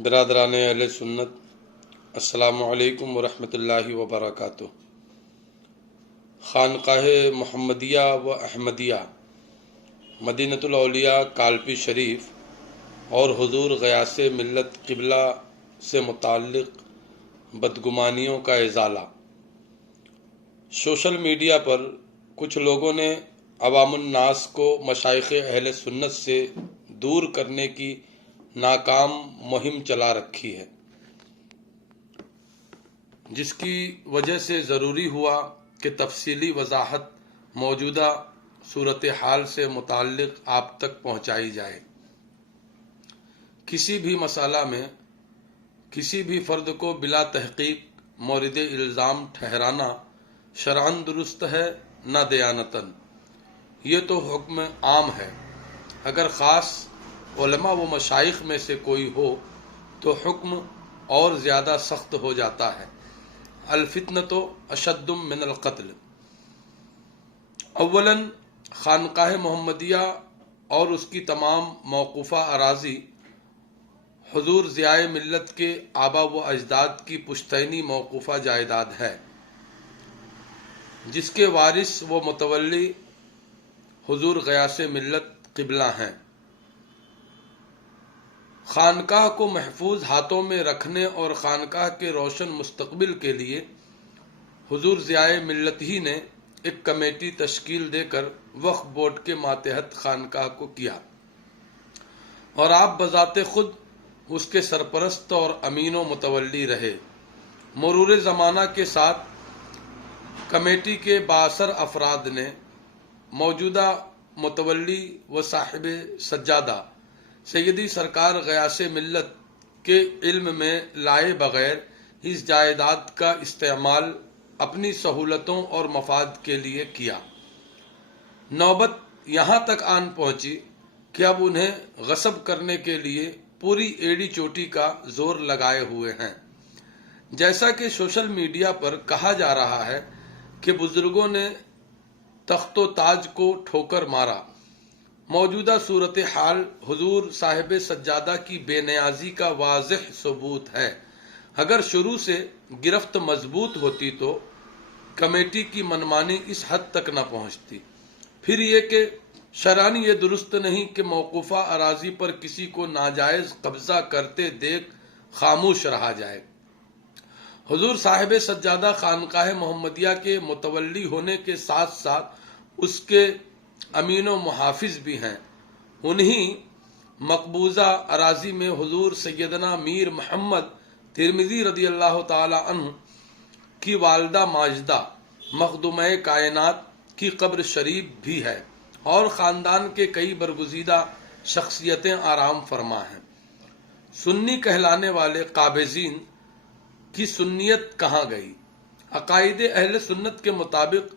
برادران اہل سنت، السلام علیکم ورحمۃ اللہ وبرکاتہ۔ خانقاہ محمدیہ و احمدیہ مدینۃ الاولیاء کالپی شریف اور حضور غیاث ملت قبلہ سے متعلق بدگمانیوں کا ازالہ۔ سوشل میڈیا پر کچھ لوگوں نے عوام الناس کو مشائخ اہل سنت سے دور کرنے کی ناکام مہم چلا رکھی ہے، جس کی وجہ سے ضروری ہوا کہ تفصیلی وضاحت موجودہ صورتحال سے متعلق آپ تک پہنچائی جائے۔ کسی بھی مسئلہ میں کسی بھی فرد کو بلا تحقیق مورد الزام ٹھہرانا شرعاً درست ہے نہ دیانتاً۔ یہ تو حکم عام ہے، اگر خاص علماء و مشائخ میں سے کوئی ہو تو حکم اور زیادہ سخت ہو جاتا ہے۔ الفتنۃ اشد من القتل۔ اولاً خانقاہ محمدیہ اور اس کی تمام موقوفہ اراضی حضور ضیاء ملت کے آبا و اجداد کی پشتینی موقوفہ جائیداد ہے، جس کے وارث و متولی حضور غیاث ملت قبلہ ہیں۔ خانقاہ کو محفوظ ہاتھوں میں رکھنے اور خانقاہ کے روشن مستقبل کے لیے حضور ضیاء ملت ہی نے ایک کمیٹی تشکیل دے کر وقف بورڈ کے ماتحت خانقاہ کو کیا، اور آپ بذات خود اس کے سرپرست اور امین و متولی رہے۔ مرور زمانہ کے ساتھ کمیٹی کے بااثر افراد نے موجودہ متولی و صاحب سجادہ سیدی سرکار غیاث ملت کے علم میں لائے بغیر اس جائیداد کا استعمال اپنی سہولتوں اور مفاد کے لیے کیا۔ نوبت یہاں تک آن پہنچی کہ اب انہیں غصب کرنے کے لیے پوری ایڑی چوٹی کا زور لگائے ہوئے ہیں۔ جیسا کہ سوشل میڈیا پر کہا جا رہا ہے کہ بزرگوں نے تخت و تاج کو ٹھوکر مارا، موجودہ صورتحال حضور صاحب سجادہ کی بے نیازی کا واضح ثبوت ہے۔ اگر شروع سے گرفت مضبوط ہوتی تو کمیٹی کی منمانی اس حد تک نہ پہنچتی۔ پھر یہ کہ شرعاً یہ درست نہیں کہ موقوفہ اراضی پر کسی کو ناجائز قبضہ کرتے دیکھ خاموش رہا جائے۔ حضور صاحب سجادہ خانقاہ محمدیہ کے متولی ہونے کے ساتھ ساتھ اس کے امین و محافظ بھی ہیں۔ انہی مقبوضہ اراضی میں حضور سیدنا میر محمد ترمذی رضی اللہ تعالی عنہ کی والدہ ماجدہ مخدومہ کائنات کی قبر شریف بھی ہے، اور خاندان کے کئی برگزیدہ شخصیتیں آرام فرما ہیں۔ سنی کہلانے والے قابضین کی سنیت کہاں گئی؟ عقائد اہل سنت کے مطابق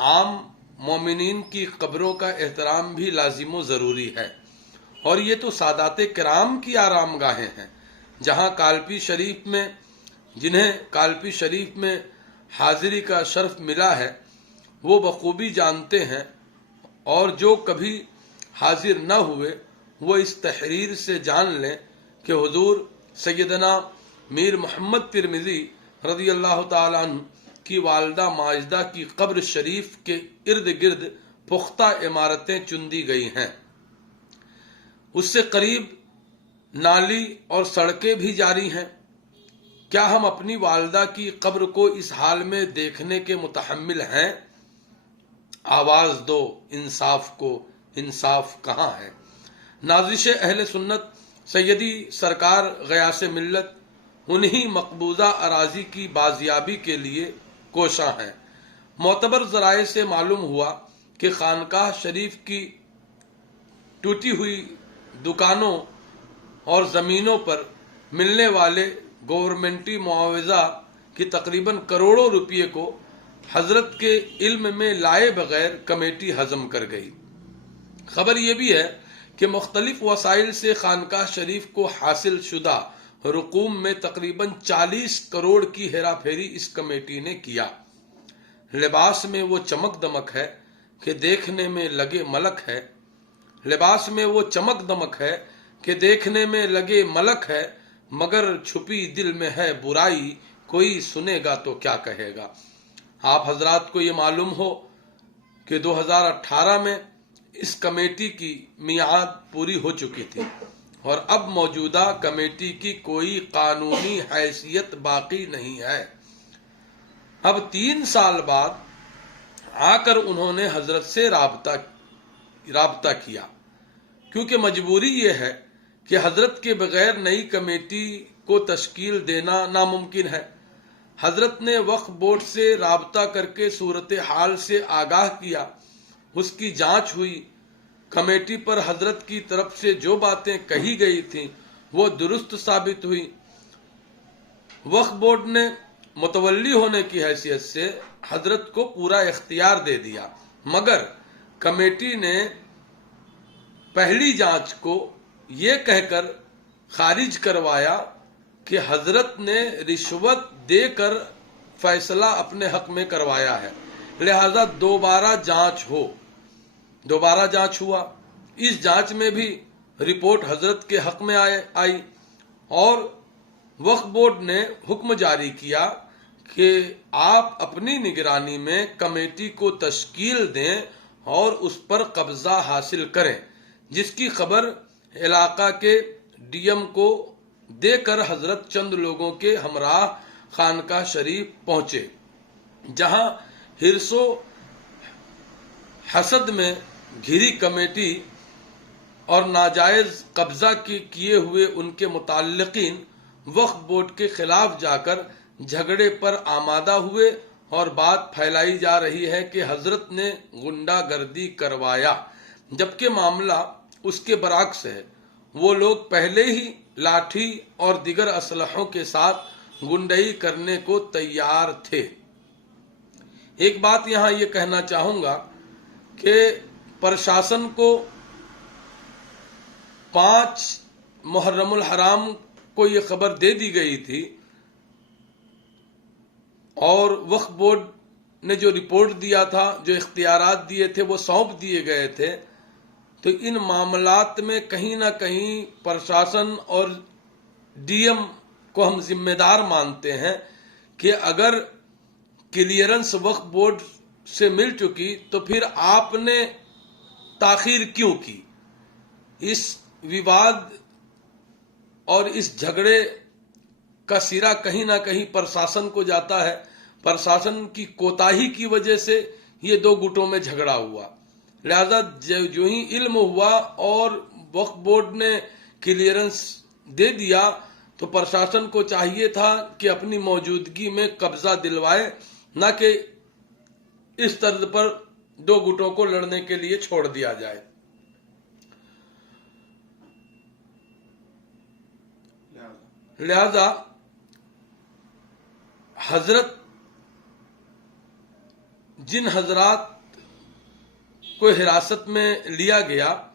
عام مومنین کی قبروں کا احترام بھی لازم و ضروری ہے، اور یہ تو سادات کرام کی آرام گاہیں ہیں، جہاں جنہیں کالپی شریف میں حاضری کا شرف ملا ہے وہ بخوبی جانتے ہیں، اور جو کبھی حاضر نہ ہوئے وہ اس تحریر سے جان لیں کہ حضور سیدنا میر محمد ترمذی رضی اللہ تعالی عنہ کی والدہ ماجدہ کی قبر شریف کے ارد گرد پختہ عمارتیں چندی گئی ہیں۔ اس سے قریب نالی اور سڑکیں بھی جاری ہیں۔ کیا ہم اپنی والدہ کی قبر کو اس حال میں دیکھنے کے متحمل ہیں؟ آواز دو انصاف کو، انصاف کہاں ہے؟ نازش اہل سنت سیدی سرکار غیاث ملت انہی مقبوضہ اراضی کی بازیابی کے لیے کوشاں ہیں۔ معتبر ذرائع سے معلوم ہوا کہ خانقاہ شریف کی ٹوٹی ہوئی دکانوں اور زمینوں پر ملنے والے گورنمنٹی معاوضہ کی تقریباً کروڑوں روپے کو حضرت کے علم میں لائے بغیر کمیٹی ہضم کر گئی۔ خبر یہ بھی ہے کہ مختلف وسائل سے خانقاہ شریف کو حاصل شدہ رقوم میں تقریباً 40 کروڑ کی ہیرا پھیری اس کمیٹی نے کیا۔ لباس میں وہ چمک دمک ہے کہ دیکھنے میں لگے ملک ہے، لباس میں وہ چمک دمک ہے کہ دیکھنے میں لگے ملک ہے، मगर छुपी दिल में है बुराई, कोई सुनेगा तो क्या कहेगा। आप हजरात को ये मालूम हो कि 2018 में इस कमेटी की मियाद पूरी हो चुकी थी और अब मौजूदा कमेटी की कोई कानूनी हैसियत बाकी नहीं है। अब 3 साल बाद आकर उन्होंने हजरत से राबता किया, क्योंकि मजबूरी ये है कि हजरत के बगैर नई कमेटी को तश्कील देना नामुमकिन है। हजरत ने वक्फ बोर्ड से राबता करके सूरत हाल से आगाह किया, उसकी जांच हुई। कमेटी पर हजरत की तरफ से जो बातें कही गई थीं वो दुरुस्त साबित हुई। वक्फ बोर्ड ने मुतवल्ली होने की हैसियत से हजरत को पूरा इख्तियार दे दिया, मगर कमेटी ने पहली जांच को ये कहकर खारिज करवाया कि हजरत ने रिश्वत देकर फैसला अपने हक में करवाया है, लिहाजा दोबारा जांच हुआ। इस जांच में भी रिपोर्ट हजरत के हक में आई और वक्फ बोर्ड ने हुक्म जारी किया कि आप अपनी निगरानी में कमेटी को तश्कील दें और उस पर कब्जा हासिल करें, जिसकी खबर इलाका के डीएम को देकर हजरत चंद लोगों के हमराह खानकाह शरीफ पहुंचे, जहां हिरसो हसद में घिरी कमेटी और नाजायज कब्जा किए हुए उनके मुताल्लिकीन वक्फ बोर्ड के खिलाफ जाकर झगड़े पर आमादा हुए और बात फैलाई जा रही है कि हजरत ने गुंडागर्दी करवाया, जबकि मामला उसके बरअक्स है। वो लोग पहले ही लाठी और दिगर असलहों के साथ गुंडई करने को तैयार थे। एक बात यहाँ ये कहना चाहूंगा कि प्रशासन को 5 मुहर्रमुल हराम को ये खबर दे दी गई थी और वक्फ बोर्ड ने जो रिपोर्ट दिया था, जो इख्तियारात दिए थे, वो सौंप दिए गए थे। तो इन मामलात में कहीं ना कहीं प्रशासन और डीएम को हम जिम्मेदार मानते हैं कि अगर क्लियरेंस वक्फ बोर्ड से मिल चुकी तो फिर आपने ताखीर क्यों की। इस विवाद और इस झगड़े का सिरा कहीं ना कहीं प्रशासन को जाता है। प्रशासन की कोताही की वजह से ये 2 गुटों में झगड़ा हुआ, लिहाजा जो ही इल्म हुआ और वक्फ बोर्ड ने क्लियरेंस दे दिया तो प्रशासन को चाहिए था कि अपनी मौजूदगी में कब्जा दिलवाए, न कि इस तर्ज पर 2 गुटों को लड़ने के लिए छोड़ दिया जाए। लिहाजा हजरत जिन हजरात को हिरासत में लिया गया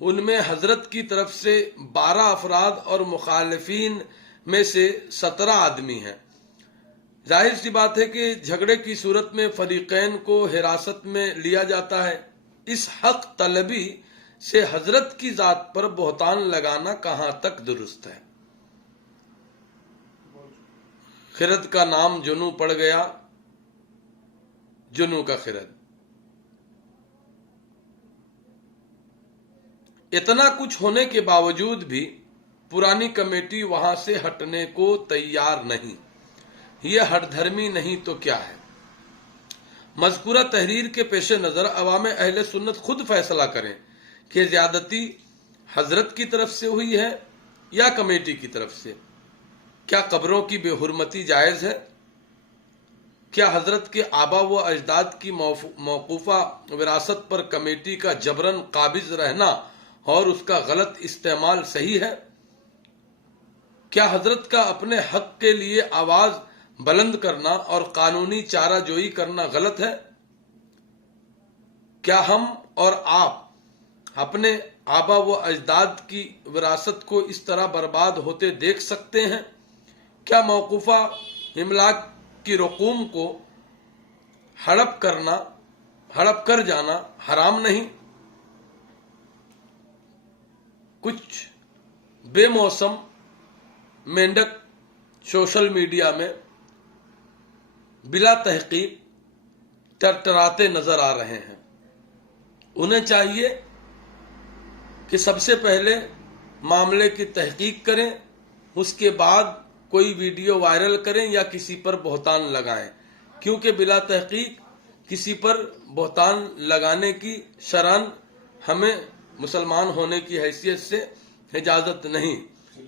उनमें हजरत की तरफ से 12 अफराद और मुखालिफिन में से 17 आदमी हैं। जाहिर सी बात है कि झगड़े की सूरत में फरीकैन को हिरासत में लिया जाता है। इस हक तलबी से हजरत की जात पर बोहतान लगाना कहां तक दुरुस्त है। खिरद का नाम जुनू पड़ गया, जुनू का खिरद। इतना कुछ होने के बावजूद भी पुरानी कमेटी वहां से हटने को तैयार नहीं। ये हठधर्मी नहीं तो क्या है। मज़कूरा तहरीर के पेश नजर अवाम अहले सुन्नत खुद फैसला करें कि ज्यादती हजरत की तरफ से हुई है या कमेटी की तरफ से। क्या कब्रों की बेहुरमती जायज है? क्या हजरत के आबा व अजदाद की मौकूफा विरासत पर कमेटी का जबरन काबिज रहना और उसका गलत इस्तेमाल सही है? क्या हजरत का अपने हक के लिए आवाज बुलंद करना और कानूनी चारा जोई करना गलत है? क्या हम और आप अपने आबा व अजदाद की विरासत को इस तरह बर्बाद होते देख सकते हैं? क्या मौकूफा इमलाक की रकूम को हड़प कर जाना हराम नहीं? कुछ बेमौसम मेंढक सोशल मीडिया में बिला तहकीक टरटराते नजर आ रहे हैं। उन्हें चाहिए कि सबसे पहले मामले की तहकीक करें, उसके बाद कोई वीडियो वायरल करें या किसी पर बहतान लगाएं, क्योंकि बिला तहकीक किसी पर बहतान लगाने की शरअन हमें मुसलमान होने की हैसियत से इजाजत नहीं।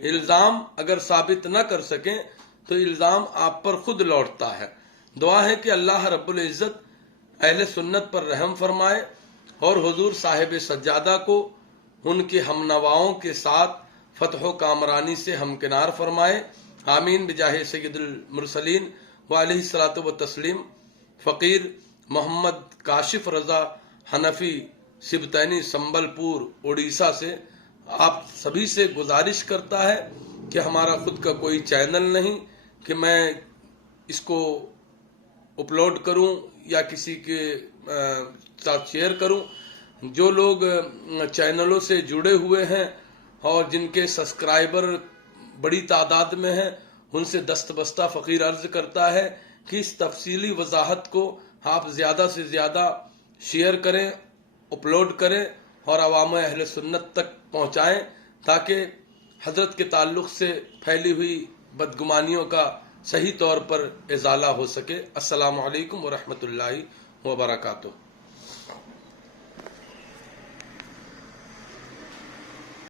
इल्जाम अगर साबित न कर सकें तो इल्जाम आप पर खुद लौटता है। दुआ है कि अल्लाह रब्बुल इज्जत अहले सुन्नत पर रहम फरमाए और हुजूर साहिब सज्जादा को उनके हमनवाओं के साथ फतह कामरानी से हमकिनार फरमाए। आमीन बिजाहे सय्यदुल मुरसलीन व अलैहिस्सलातु व तस्लीम। फ़कीर मोहम्मद काशिफ रज़ा हनफी सिबतैनी संबलपुर उड़ीसा से आप सभी से गुजारिश करता है कि हमारा खुद का कोई चैनल नहीं कि मैं इसको अपलोड करूं या किसी के साथ शेयर करूं। जो लोग चैनलों से जुड़े हुए हैं और जिनके सब्सक्राइबर बड़ी तादाद में हैं, उनसे दस्तबस्ता फ़कीर अर्ज करता है कि इस तफसीली वजाहत को आप ज़्यादा से ज़्यादा शेयर करें, अपलोड करें और अवाम अहले सुन्नत तक पहुँचाएँ, ताकि हजरत के ताल्लुक़ से फैली हुई बदगुमानियों का सही तौर पर इजाला हो सके। अस्सलामु अलैकुम व रहमतुल्लाहि व बरकातुहू।